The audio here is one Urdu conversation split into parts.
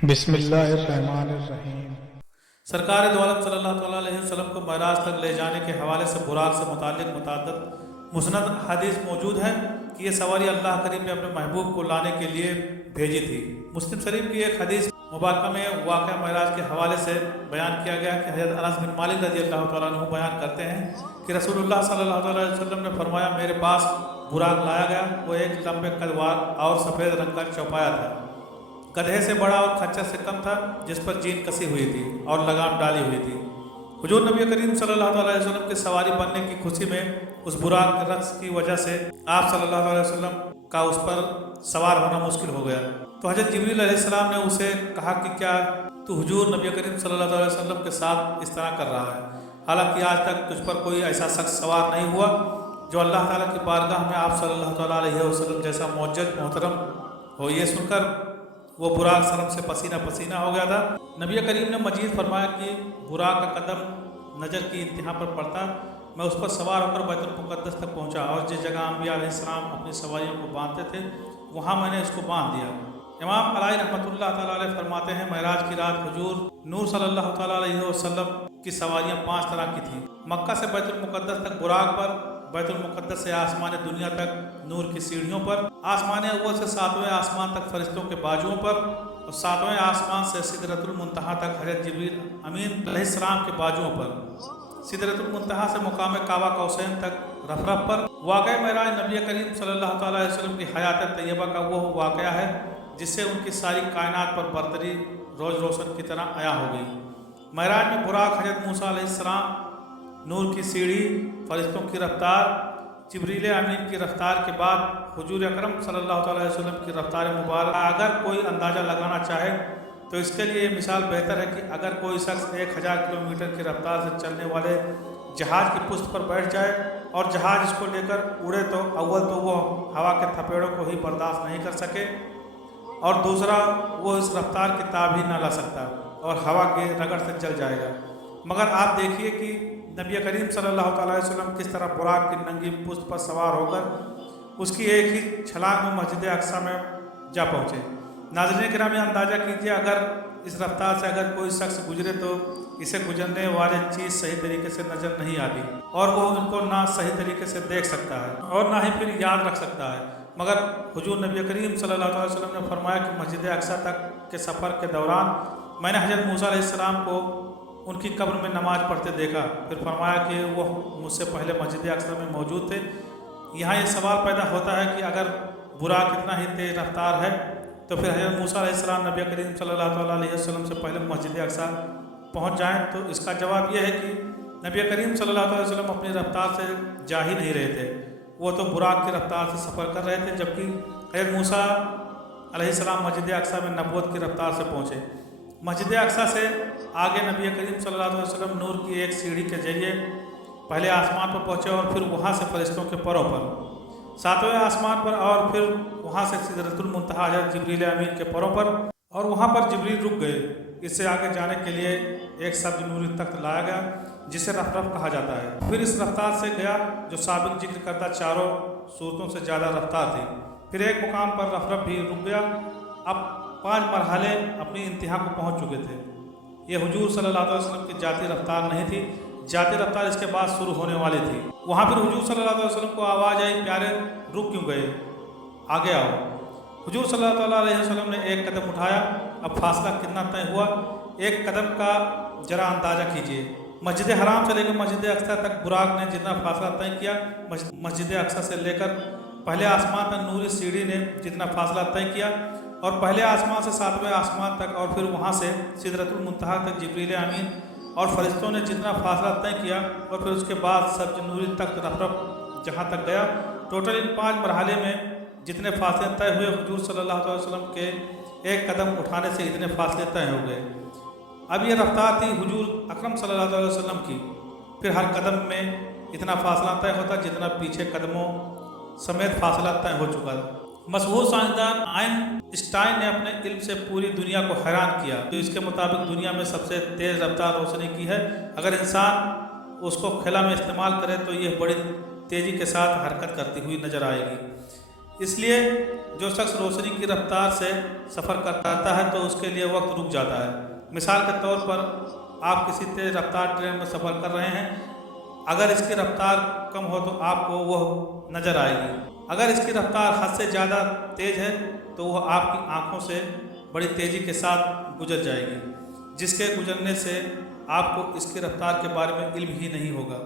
بسم اللہ الرحمن الرحیم۔ سرکار دو عالم صلی اللہ علیہ وسلم کو معراج تک لے جانے کے حوالے سے براق سے متعلق متعدد مسند حدیث موجود ہے کہ یہ سواری اللہ کریم نے اپنے محبوب کو لانے کے لیے بھیجی تھی۔ مسلم شریف کی ایک حدیث مبارکہ میں واقعہ معراج کے حوالے سے بیان کیا گیا کہ حضرت انس بن مالک رضی اللہ تعالیٰ عنہ بیان کرتے ہیں کہ رسول اللہ صلی اللہ علیہ وسلم نے فرمایا، میرے پاس براق لایا گیا، وہ ایک لمبے قدوار اور سفید رنگ کا چوپایا تھا، گدھے سے بڑا اور کھچر سے کم تھا، جس پر جین کسی ہوئی تھی اور لگام ڈالی ہوئی تھی۔ حضور نبی کریم صلی اللہ علیہ وسلم کی سواری بننے کی خوشی میں اس براق کے رقص کی وجہ سے آپ صلی اللہ علیہ وسلم کا اس پر سوار ہونا مشکل ہو گیا۔ تو حضرت جبریل علیہ السلام نے اسے کہا کہ کیا تو حضور نبی کریم صلی اللہ علیہ وسلم کے ساتھ اس طرح کر رہا ہے؟ حالانکہ آج تک تجھ پر کوئی ایسا شخص سوار نہیں ہوا جو اللہ تعالیٰ کی بارگاہ میں آپ صلی اللہ تعالیٰ علیہ وسلم جیسا معزز محترم ہو۔ یہ سن کر وہ براق شرم سے پسینہ پسینہ ہو گیا تھا۔ نبی کریم نے مزید فرمایا کہ براق کا قدم نظر کی انتہا پر پڑتا، میں اس پر سوار ہو کر بیت المقدس تک پہنچا، اور جس جگہ انبیاء علیہ السلام اپنی سواریوں کو باندھتے تھے وہاں میں نے اس کو باندھ دیا۔ امام علی رحمۃ اللہ تعالیٰ علیہ فرماتے ہیں، معراج کی رات حضور نور صلی اللہ تعالیٰ علیہ وسلم کی سواریاں 5 طرح کی تھیں۔ مکہ سے بیت المقدس تک براق پر، بیت المقدس سے آسمان دنیا تک نور کی سیڑھیوں پر، آسمان اول سے 7ویں آسمان تک فرشتوں کے بازوؤں پر، اور 7ویں آسمان سے سدرۃ المنتہا تک حضرت جبریل امین علیہ السلام کے بازوؤں پر، سدرۃ المنتہا سے مقام کعبہ قوسین تک رف پر۔ واقعہ معراج نبی کریم صلی اللہ تعالیٰ علیہ وسلم کی حیات طیبہ کا وہ واقعہ ہے جس سے ان کی ساری کائنات پر برتری روز روشن کی طرح عیاں ہو گئی۔ معراج میں براق، حضرت موسیٰ علیہ السلام، نور کی سیڑھی، فرشتوں کی رفتار، جبریل امین کی رفتار کے بعد حضور اکرم صلی اللہ تعالیٰ علیہ وسلم کی رفتار مبارکہ اگر کوئی اندازہ لگانا چاہے تو اس کے لیے یہ مثال بہتر ہے کہ اگر کوئی شخص 1000 کلومیٹر کی رفتار سے چلنے والے جہاز کی پشت پر بیٹھ جائے اور جہاز اس کو لے کر اڑے تو اول تو وہ ہوا کے تھپیڑوں کو ہی برداشت نہیں کر سکے، اور دوسرا وہ اس رفتار کی تاب ہی نہ لا سکتا اور ہوا کے رگڑ سے چل جائے گا۔ مگر آپ دیکھیے کہ نبی کریم صلی اللہ تعالیٰ علیہ وسلم کس طرح براق کی ننگی پشت پر سوار ہو کر اس کی ایک ہی چھلانگ میں مسجد اقصیٰ میں جا پہنچے۔ ناظرین گرامی، اندازہ کیجیے اگر اس رفتار سے اگر کوئی شخص گزرے تو اسے گزرنے والے چیز صحیح طریقے سے نظر نہیں آتی، اور وہ ان کو نہ صحیح طریقے سے دیکھ سکتا ہے اور نہ ہی پھر یاد رکھ سکتا ہے۔ مگر حضور نبی کریم صلی اللہ علیہ وسلم نے فرمایا کہ مسجد اقصیٰ تک کے سفر کے دوران میں نے حضرت موسیٰ علیہ السلام کو ان کی قبر میں نماز پڑھتے دیکھا، پھر فرمایا کہ وہ مجھ سے پہلے مسجد اقصیٰ میں موجود تھے۔ یہاں یہ سوال پیدا ہوتا ہے کہ اگر براق اتنا ہی تیز رفتار ہے تو پھر حضرت موسیٰ علیہ السلام نبی کریم صلی اللہ تعالیٰ علیہ وسلم سے پہلے مسجد اقصیٰ پہنچ جائیں، تو اس کا جواب یہ ہے کہ نبی کریم صلی اللہ علیہ وسلم اپنی رفتار سے جا ہی نہیں رہے تھے، وہ تو براق کی رفتار سے سفر کر رہے تھے، جبکہ حضرت موسیٰ علیہ السلام مسجد اقصیٰ میں نبوت کی رفتار سے پہنچے۔ مسجد اقصیٰ سے آگے نبی کریم صلی اللہ علیہ وسلم نور کی ایک سیڑھی کے ذریعے پہلے آسمان پر پہنچے اور پھر وہاں سے فرشتوں کے پروں پر 7ویں آسمان پر، اور پھر وہاں سے سدرۃ المنتہا حضرت جبریل امین کے پروں پر، اور وہاں پر جبریل رک گئے۔ اس سے آگے جانے کے لیے ایک سبز نوری تخت لایا گیا جسے رف رف کہا جاتا ہے، پھر اس رفتار سے گیا جو سابق ذکر کردہ چاروں صورتوں سے زیادہ رفتار تھی، پھر ایک مقام پر رف رف بھی رک گیا۔ اب 5 مرحلے اپنی انتہا کو پہنچ چکے تھے۔ یہ حضور صلی اللہ علیہ وسلم کی ذاتی رفتار نہیں تھی، ذاتی رفتار اس کے بعد شروع ہونے والی تھی۔ وہاں پھر حضور صلی اللہ علیہ وسلم کو آواز آئی، پیارے رک کیوں گئے، آگے آؤ۔ حضور صلی اللہ تعالیٰ علیہ وسلم نے ایک قدم اٹھایا۔ اب فاصلہ کتنا طے ہوا، ایک قدم کا ذرا اندازہ کیجیے۔ مسجد حرام سے لے کر مسجد اقصیٰ تک براق نے جتنا فاصلہ طے کیا، مسجد اقصیٰ سے لے کر پہلے آسمان تک نوری سیڑھی نے جتنا فاصلہ طے کیا، اور پہلے آسمان سے 7ویں آسمان تک، اور پھر وہاں سے سدرۃ المنتہا تک جبریل امین اور فرشتوں نے جتنا فاصلہ طے کیا، اور پھر اس کے بعد سبز نوری تک رف رف جہاں تک گیا، ٹوٹل ان 5 مرحلے میں جتنے فاصلے طے ہوئے، حضور صلی اللہ علیہ وسلم کے ایک قدم اٹھانے سے اتنے فاصلے طے ہو گئے۔ اب یہ رفتار تھی حضور اکرم صلی اللہ علیہ وسلم کی، پھر ہر قدم میں اتنا فاصلہ طے ہوتا جتنا پیچھے قدموں سمیت فاصلہ طے ہو چکا تھا۔ مشہور سائنسدان آئنسٹائن نے اپنے علم سے پوری دنیا کو حیران کیا، تو اس کے مطابق دنیا میں سب سے تیز رفتار روشنی کی ہے۔ اگر انسان اس کو خلا میں استعمال کرے تو یہ بڑی تیزی کے ساتھ حرکت کرتی ہوئی نظر آئے گی۔ اس لیے جو شخص روشنی کی رفتار سے سفر کرتا ہے تو اس کے لیے وقت رک جاتا ہے۔ مثال کے طور پر آپ کسی تیز رفتار ٹرین میں سفر کر رہے ہیں، اگر اس کی رفتار کم ہو تو آپ کو وہ نظر آئے گی، اگر اس کی رفتار حد سے زیادہ تیز ہے تو وہ آپ کی آنکھوں سے بڑی تیزی کے ساتھ گزر جائے گی، جس کے گزرنے سے آپ کو اس کی رفتار کے بارے میں علم ہی نہیں ہوگا۔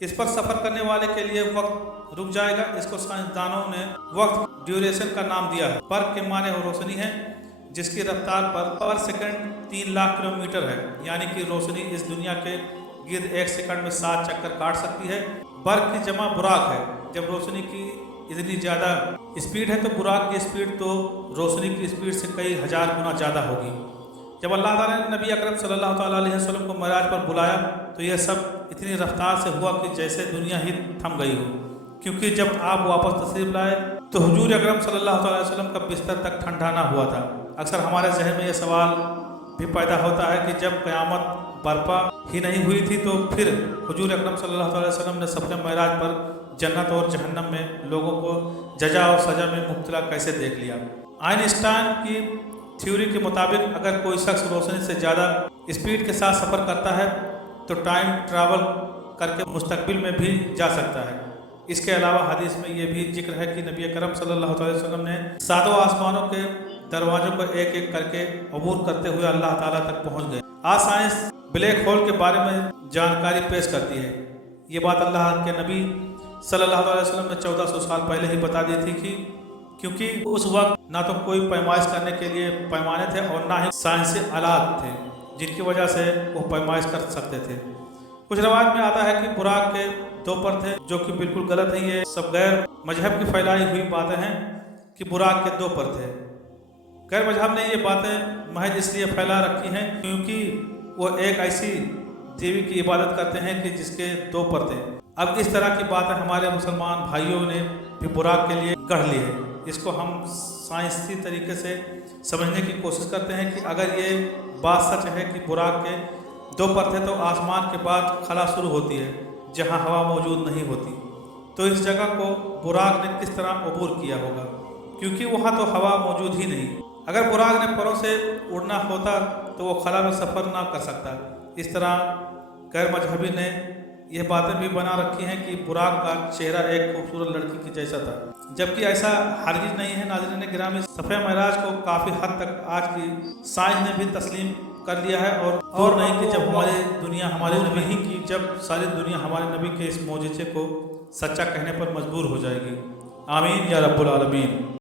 اس پر سفر کرنے والے کے لیے وقت رک جائے گا۔ اس کو سائنسدانوں نے وقت ڈیوریشن کا نام دیا ہے۔ برق کے معنی روشنی ہے، جس کی رفتار پر سیکنڈ 3 لاکھ کلومیٹر ہے، یعنی کہ روشنی اس دنیا کے گرد 1 سیکنڈ میں 7 چکر کاٹ سکتی ہے۔ برق کی جمع براق ہے۔ جب روشنی کی اتنی زیادہ اسپیڈ ہے تو براق کی اسپیڈ تو روشنی کی اسپیڈ سے کئی ہزار گنا زیادہ ہوگی۔ جب اللہ تعالیٰ نے نبی اکرم صلی اللہ تعالیٰ علیہ وسلم کو معراج پر بلایا تو یہ سب اتنی رفتار سے ہوا کہ جیسے دنیا ہی تھم گئی ہو، کیونکہ جب آپ واپس تشریف لائے تو حضور اکرم صلی اللہ تعالیٰ علیہ وسلم کا بستر تک ٹھنڈا نہ ہوا تھا۔ اکثر ہمارے ذہن میں یہ سوال بھی پیدا ہوتا ہے کہ جب قیامت برپا ہی نہیں ہوئی تھی تو پھر حضور اکرم صلی اللہ تعالیٰ علیہ وسلم نے سفر معراج پر جنت اور جہنم میں لوگوں کو جزا اور سزا میں مبتلا کیسے دیکھ لیا۔ آئنسٹائن کی تھیوری کے مطابق اگر کوئی شخص روشنی سے زیادہ اسپیڈ کے ساتھ سفر کرتا ہے تو ٹائم ٹریول کر کے مستقبل میں بھی جا سکتا ہے۔ اس کے علاوہ حدیث میں یہ بھی ذکر ہے کہ نبی کرم صلی اللہ علیہ وسلم نے 7 آسمانوں کے دروازوں کو ایک ایک کر کے عبور کرتے ہوئے اللہ تعالیٰ تک پہنچ گئے۔ آج سائنس بلیک ہول کے بارے میں جانکاری پیش کرتی ہے۔ یہ بات اللہ کے نبی صلی اللہ علیہ وسلم نے 1400 سال پہلے ہی بتا دی تھی کہ کیونکہ اس وقت نہ تو کوئی پیمائش کرنے کے لیے پیمانے تھے اور نہ ہی سائنسی آلات تھے جن کی وجہ سے وہ پیمائش کر سکتے تھے۔ کچھ روایت میں آتا ہے کہ براق کے 2 پر تھے، جو کہ بالکل غلط ہے۔ یہ سب غیر مذہب کی پھیلائی ہوئی باتیں ہیں کہ براق کے 2 پر تھے۔ غیر مذہب نے یہ باتیں محض اس لیے پھیلا رکھی ہیں کیونکہ وہ ایک ایسی دیوی کی عبادت کرتے ہیں کہ جس کے 2 پر تھے۔ اب اس طرح کی باتیں ہمارے مسلمان بھائیوں نے بھی براق کے لیے گڑھ لی ہے۔ اس کو ہم سائنسی طریقے سے سمجھنے کی کوشش کرتے ہیں کہ اگر یہ بات سچ ہے کہ براق کے 2 پر تھے تو آسمان کے بعد خلا شروع ہوتی ہے جہاں ہوا موجود نہیں ہوتی، تو اس جگہ کو براق نے کس طرح عبور کیا ہوگا، کیونکہ وہاں تو ہوا موجود ہی نہیں۔ اگر براق نے پروں سے اڑنا ہوتا تو وہ خلا میں سفر نہ کر سکتا۔ اس طرح غیر مذہبی نے یہ باتیں بھی بنا رکھی ہیں کہ براق کا چہرہ ایک خوبصورت لڑکی کی جیسا تھا، جبکہ ایسا ہرگز نہیں ہے۔ ناظرین گرامی، سفر معراج کو کافی حد تک آج کی سائنس نے بھی تسلیم کر لیا ہے، اور نہیں کہ جب ہمارے نبی ہی کی جب ساری دنیا ہمارے نبی کے اس معجزے کو سچا کہنے پر مجبور ہو جائے گی۔ آمین یا رب العالمین۔